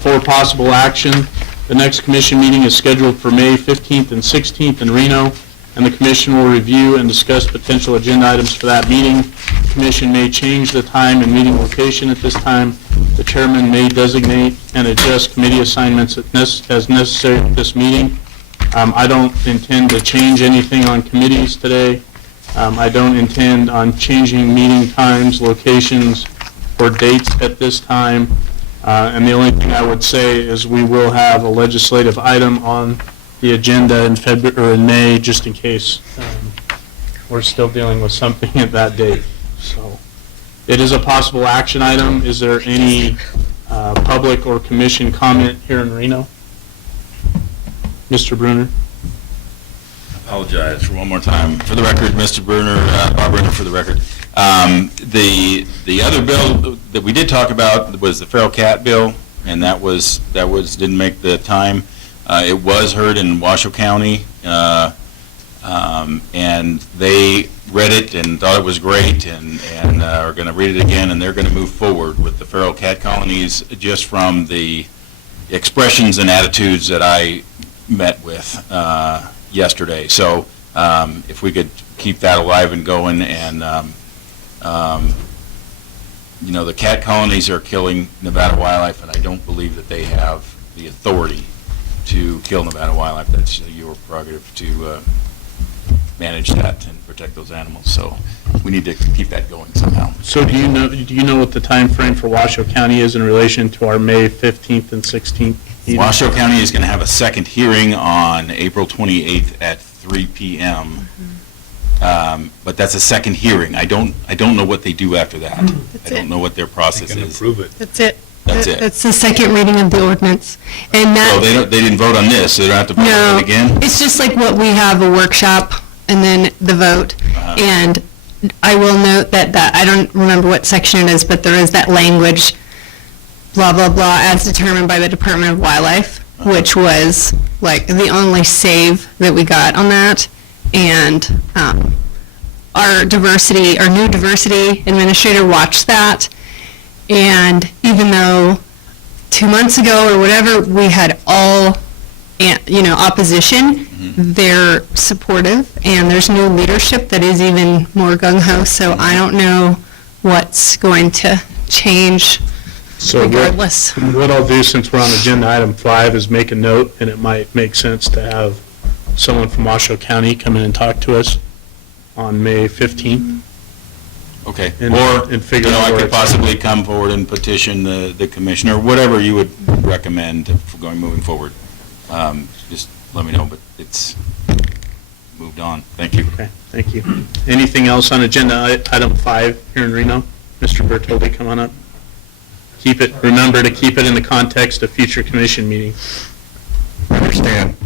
For possible action, the next commission meeting is scheduled for May 15th and 16th in Reno, and the commission will review and discuss potential agenda items for that meeting. The commission may change the time and meeting location at this time. The chairman may designate and adjust committee assignments as necessary at this meeting. I don't intend to change anything on committees today. I don't intend on changing meeting times, locations, or dates at this time. And the only thing I would say is we will have a legislative item on the agenda in February or in May, just in case we're still dealing with something at that date. So it is a possible action item. Is there any public or commission comment here in Reno? Mr. Bruner? Apologize for one more time. For the record, Mr. Bruner, Bob Bruner for the record. The other bill that we did talk about was the feral cat bill, and that didn't make the time. It was heard in Washoe County, and they read it and thought it was great, and are going to read it again, and they're going to move forward with the feral cat colonies just from the expressions and attitudes that I met with yesterday. So if we could keep that alive and going, and the cat colonies are killing Nevada wildlife, and I don't believe that they have the authority to kill Nevada wildlife. That's your prerogative to manage that and protect those animals. So we need to keep that going somehow. So do you know what the time frame for Washoe County is in relation to our May 15th and 16th meeting? Washoe County is going to have a second hearing on April 28th at 3 p.m. But that's a second hearing. I don't know what they do after that. I don't know what their process is. Approve it. That's it. That's it. That's the second reading of the ordinance. And So that, they didn't vote on this, so they don't have to vote on no, it again? it's just like what we have, a workshop and then the vote. And I will note that I don't remember what section it is, but there is that language, blah, blah, blah, as determined by the Department of Wildlife, which was like the only save that we got on that. And our new diversity administrator watched that. And even though 2 months ago or whatever, we had all, opposition, they're supportive, and there's new leadership that is even more gung-ho, so I don't know what's going to change So regardless. what I'll do, since we're on agenda item 5, is make a note, and it might make sense to have someone from Washoe County come in and talk to us on May 15th. Okay. And- Or, and figure out I where could it's at. possibly come forward and petition the commissioner, whatever you would recommend for moving forward. Just let me know, but it's moved on. Thank you. Okay, thank you. Anything else on agenda item 5 here in Reno? Mr. Bertoldi, come on up. Remember to keep it in the context of future commission meetings. Understand.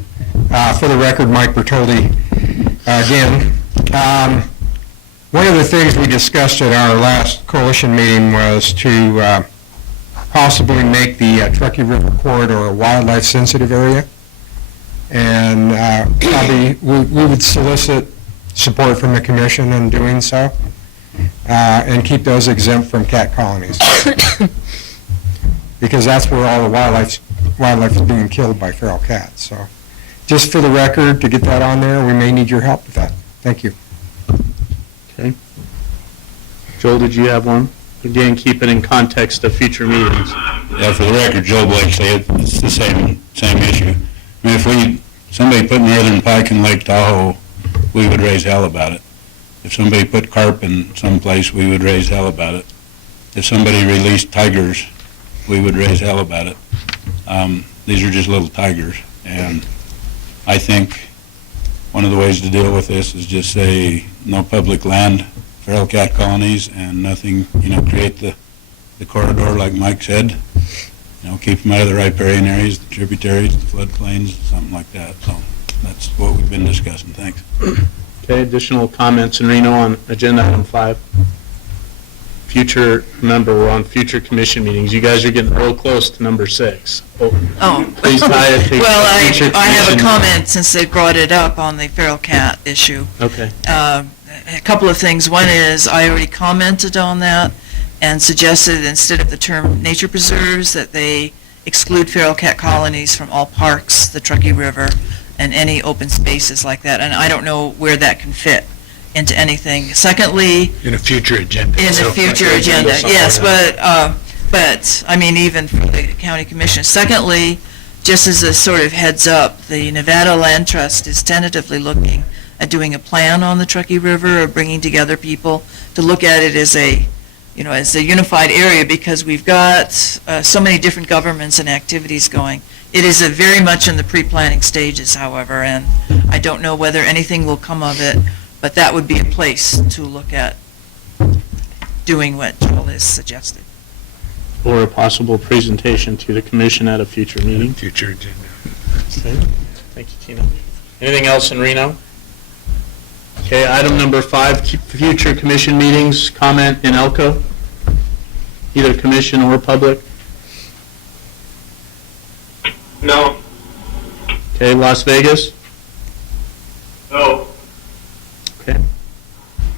For the record, Mike Bertoldi, again. One of the things we discussed at our last coalition meeting was to possibly make the Truckee River Corridor a wildlife-sensitive area. And probably we would solicit support from the commission in doing so, and keep those exempt from cat colonies. Because that's where all the wildlife is being killed by feral cats. So just for the record, to get that on there, we may need your help with that. Thank you. Okay. Joel, did you have one? Again, keep it in context of future meetings. Yeah, for the record, Joe Blakeslee, it's the same issue. I mean, if somebody put northern pike in Lake Tahoe, we would raise hell about it. If somebody put carp in some place, we would raise hell about it. If somebody released tigers, we would raise hell about it. These are just little tigers, and I think one of the ways to deal with this is just say no public land, feral cat colonies, and nothing, create the corridor like Mike said. Keep them out of the riparian areas, the tributaries, the floodplains, something like that. So that's what we've been discussing. Thanks. Okay, additional comments in Reno on agenda item 5? Remember, we're on future commission meetings. You guys are getting real close to number 6. Oh. Please tie it to Well, future I have a commission- comment since they brought it up on the feral cat issue. Okay. A couple of things. One is I already commented on that and suggested instead of the term nature preserves that they exclude feral cat colonies from all parks, the Truckee River, and any open spaces like that. And I don't know where that can fit into anything. Secondly, In a future agenda. in the future agenda, yes, but, I mean, even for the county commission. Secondly, just as a sort of heads up, the Nevada Land Trust is tentatively looking at doing a plan on the Truckee River, or bringing together people to look at it as a, as a unified area, because we've got so many different governments and activities going. It is very much in the pre-planning stages, however, and I don't know whether anything will come of it, but that would be a place to look at doing what Joel has suggested. Or a possible presentation to the commission at a future meeting. Future agenda. Okay. Thank you, Tina. Anything else in Reno? Okay, item number 5, future commission meetings, comment in Elko, either commission or public. No. Okay, Las Vegas? No. Okay.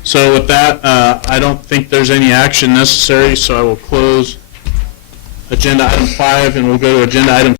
So with that, I don't think there's any action necessary, so I will close agenda item 5, and we'll go to agenda item